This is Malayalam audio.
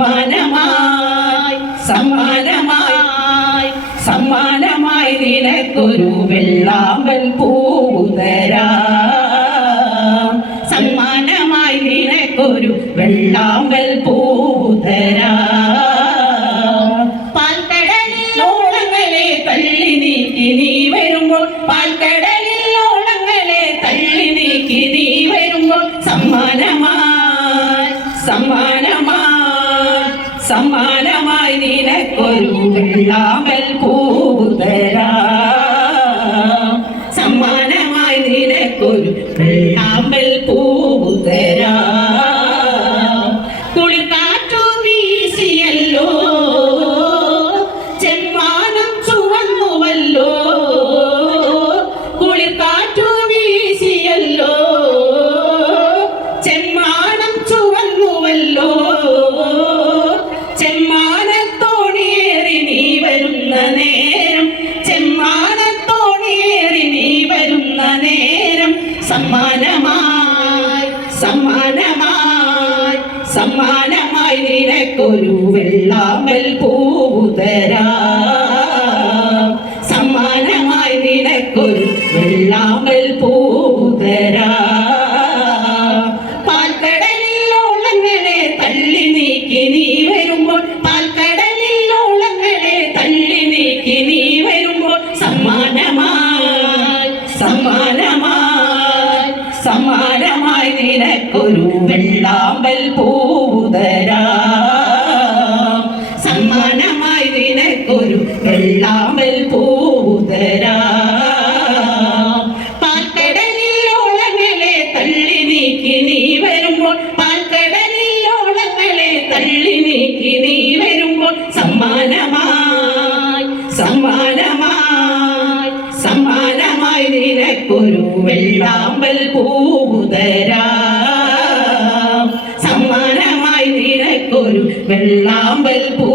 സമ്മാനമായി സമ്മാനമായി സമ്മാനമായി നിനക്കൊരു വെള്ളാമ്പൽ പൂതരാ സമ്മാനമായി നിനക്കൊരു വെള്ളാമ്പൽ പൂതരാ പാൽക്കടലിൽ ഓളങ്ങളെ തള്ളി നീക്കി നീ വരുമ്പോൾ പാൽക്കടലിൽ ഓളങ്ങളെ തള്ളി നീക്കി നീ വരുമ്പോൾ സമ്മാനമായി സമ്മാനമായി സമ്മാനമായി നിനക്കൊരു വെള്ളാമ്പൽ പൂതരാ. സമ്മാനമായി നിനക്കൊരു വെള്ളാമ്പൽ പൂതരാ സമ്മാനമായി സമ്മാനമായി സമ്മാനമായി നിനക്കൊരു വെള്ളാമ്പൽ പൂതരാ സമ്മാനമായി നിനക്കൊരു വെള്ളാമ്പൽ പൂതരാ പാൽക്കടലിൽ തള്ളി നീക്കി നീ തള്ളി നീക്കി നീ സമ്മാനമായി സമ്മാനമായി നിനക്കൊരു വെള്ളാമ്പൽ പൂതരാ സമ്മാനമായി നിനക്കൊരു വെള്ളാമ്പൽ പൂതരാ തള്ളി നീ വരുമ്പോൾ പാൽക്കടലിൽ തള്ളി നീ നിനക്കൊരു വെള്ളാമ്പൽ പൂതരാ സമ്മാനമായി നിനക്കൊരു വെള്ളാമ്പൽ പൂ